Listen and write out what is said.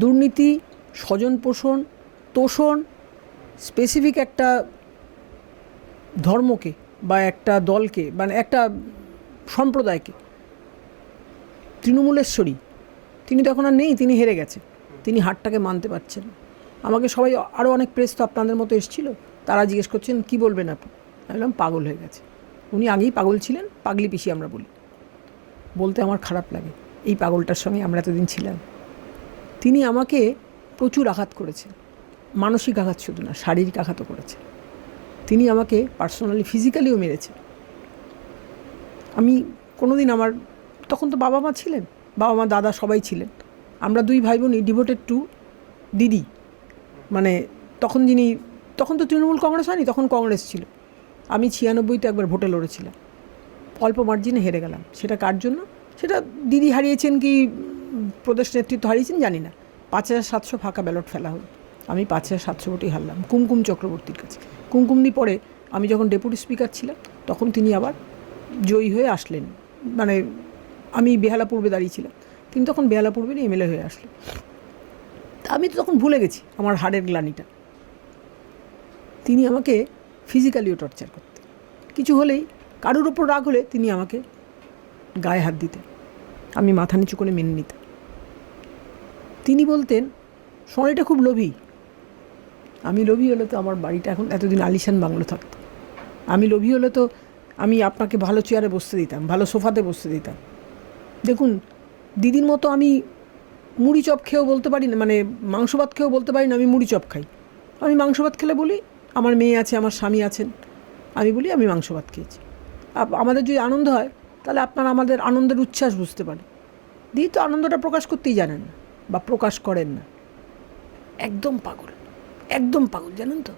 দুর্নীতি, স্বজন পোষণ, তোষণ, স্পেসিফিক একটা ধর্মকে বা একটা দলকে, মানে একটা সম্প্রদায়কে। তৃণমূলেশ্বরী তিনি তখন আর নেই, তিনি হেরে গেছে, তিনি হারটাকে মানতে পারছেন। আমাকে সবাই, আরও অনেক প্রেস তো আপনাদের মতো এসেছিলো, তারা জিজ্ঞেস করছেন কী বলবেন আপনি। আমি বললাম পাগল হয়ে গেছে। উনি আগেই পাগল ছিলেন, পাগলি পিসি আমরা বলি, বলতে আমার খারাপ লাগে, এই পাগলটার সঙ্গে আমরা এতদিন ছিলাম। তিনি আমাকে প্রচুর আঘাত করেছেন, মানসিক আঘাত শুধু না, শারীরিক আঘাতও করেছে। তিনি আমাকে পার্সোনালি ফিজিক্যালিও মেরেছে। আমি কোনোদিন আমার, তখন তো বাবা মা ছিলেন, বাবা মা দাদা সবাই ছিলেন, আমরা দুই ভাই বোনই ডিভোটেড টু দিদি। মানে তখন তো তৃণমূল কংগ্রেস হয়নি, তখন কংগ্রেস ছিল। আমি 96-তে একবার ভোটে লড়েছিলাম, অল্প মার্জিনে হেরে গেলাম। সেটা কার জন্য? সেটা দিদি হারিয়েছেন কি প্রদেশ নেতৃত্ব হারিয়েছেন জানি না। 5700 ফাঁকা ব্যালট ফেলা হলো, আমি 5700 ভোটেই হারলাম কুমকুম চক্রবর্তীর কাছে। কুমকুমদি পরে আমি যখন ডেপুটি স্পিকার ছিলাম তখন তিনি আবার জয়ী হয়ে আসলেন। মানে আমি বেহালা পূর্বে দাঁড়িয়েছিলাম, তিনি তখন বেহালা পূর্বেরই এমএলএ হয়ে আসলেন। তা আমি তো তখন ভুলে গেছি আমার হাড়ের গ্লানিটা। তিনি আমাকে ফিজিক্যালিও টর্চার করতেন, কিছু হলেই, কারোর ওপর রাগ হলে তিনি আমাকে গায়ে হাত দিতেন, আমি মাথা নিচু করে মেনে নিতাম। তিনি বলতেন সোনালিটা খুব লোভী। আমি লোভী হলে তো আমার বাড়িটা এখন এতদিন আলিশান বাংলো থাকতো। আমি লোভী হলে তো আমি আপনাকে ভালো চেয়ারে বসতে দিতাম, ভালো সোফাতে বসতে দিতাম। দেখুন, দিদির মতো আমি মুড়ি চপ খেয়েও বলতে পারি না, মানে মাংস ভাত খেয়েও বলতে পারি না আমি মুড়ি চপ খাই। আমি মাংস ভাত খেলে বলি আমার মেয়ে আছে, আমার স্বামী আছেন, আমি বলি আমি মাংস ভাত খেয়েছি। আমাদের যদি আনন্দ হয় তাহলে আপনারা আমাদের আনন্দের উচ্ছ্বাস বুঝতে পারে। দিদি তো আনন্দটা প্রকাশ করতেই জানেন না বা প্রকাশ করেন না। একদম পাগল, একদম পাগল, জানেন তো।